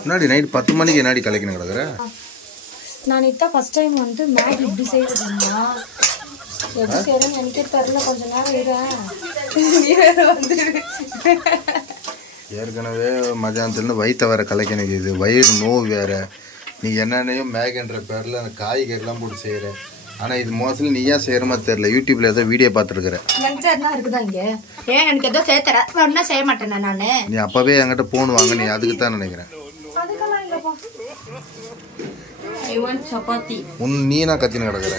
முன்னாடி நைட் 10 மணிக்கு என்னாடி கலக்கின கிடக்குற? நான் இதான் ஃபர்ஸ்ட் டைம் வந்து மேகி இப்படி செய்யறதுன்னா எப்படி செய்யறேன்னு எனக்கே தெரியல. கொஞ்ச நேரம் ஏற்கனவே மதியானத்துலேருந்து வயிற்ற வேற கலக்கினது, இது வயிறு நோய் வேற. நீ என்னென்னையும் மேகன்ற பேரில் அந்த காய்கறிலாம் போட்டு செய்கிற. ஆனால் இது மோஸ்ட்லி நீ ஏன் செய்கிற மாதிரி தெரியல. யூடியூப்ல ஏதோ வீடியோ பார்த்துருக்குற. இருக்குதா இங்கே? ஏன் எனக்கு ஏதோ சேர்த்துற ஒன்னா செய்ய மாட்டேன் நான். நீ அப்பவே என்கிட்ட போன் வாங்க, நீ அதுக்கு தான் நினைக்கிறேன். அதுக்கெல்லாம் இல்லப்பா. சப்பாத்தி நீனா கத்தின்னு கிடக்குற.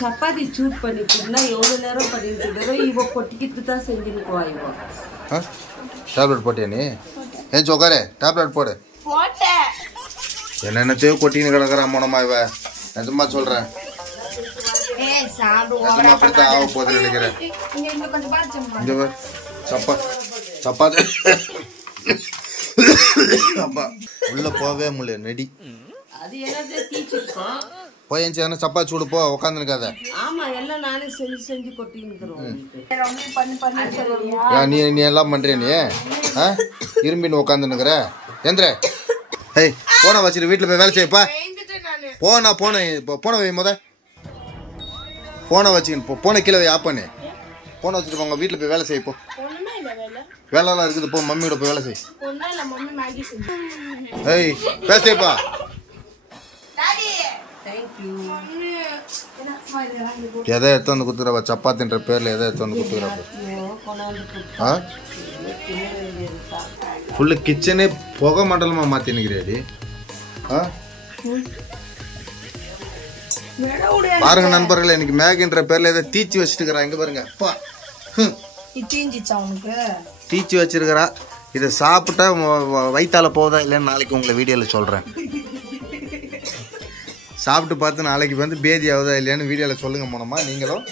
சப்பாத்தி சூட் பண்ணிட்டுனா எவ்வளோ நேரம் பண்ணிட்டு இவ கொட்டிக்கிட்டு தான் செஞ்சுருக்குவா. இவ டேப்லெட் போட்டியா நீ? ஏன் சொக்காரே டேப்லெட் போடு. என்னென்னத்தையோ கொட்டின்னு கிடக்குற அம்மனமா இவ. நிஜமா சொல்றேன். அப்படித்தான் ஆக போகுது நினைக்கிறேன். சப்பாத்தி அப்பா உள்ள போவே முடியல நெடி. அது என்னது தீச்சிருக்கோம். போய் என் சப்பாத்தி சூடு போ, உட்காந்துருக்காத. ஆமா எல்லாம் நானே செஞ்சு கொட்டிருக்கிறோம். நீ எல்லாம் பண்றிய நீ? இரும்பின்னு உட்காந்துருக்குற. எந்திர ஏய் போன வச்சிரு, வீட்டுல போய் வேலை செய்யப்பா. போன வை முத. போனை வச்சுக்கணும். போனை கீழே வை. ஆப் பண்ணு. போனை வச்சுட்டு போங்க, வீட்டில் போய் வேலை செய்ய. போ வேலைலாம் இருக்குது. போ மம்மியோட போய் வேலை செய். ஏய் பேசப்பா. எதை எடுத்து வந்து குத்துக்கிறவா? சப்பாத்தின்ற பேர்ல எதை எடுத்து வந்து குத்துக்கிறப்ப ஃபுல்லு கிச்சனே புகை மண்டலமா மாத்தி நிற்கிறேடி. பாருங்க நண்பர்களே, இன்னைக்கு மேகின்ற பேர்ல ஏதோ தீச்சி வச்சுட்டுக்கிறா. இங்க பாருங்க தீச்சி வச்சிருக்கிறா. இதை சாப்பிட்டா வயிற்றால போதா இல்லைன்னு நாளைக்கு உங்களை வீடியோவில் சொல்கிறேன். சாப்பிட்டு பார்த்து நாளைக்கு வந்து பேதி ஆகுதா இல்லையான்னு வீடியோவில் சொல்லுங்க. போனோமா நீங்களும்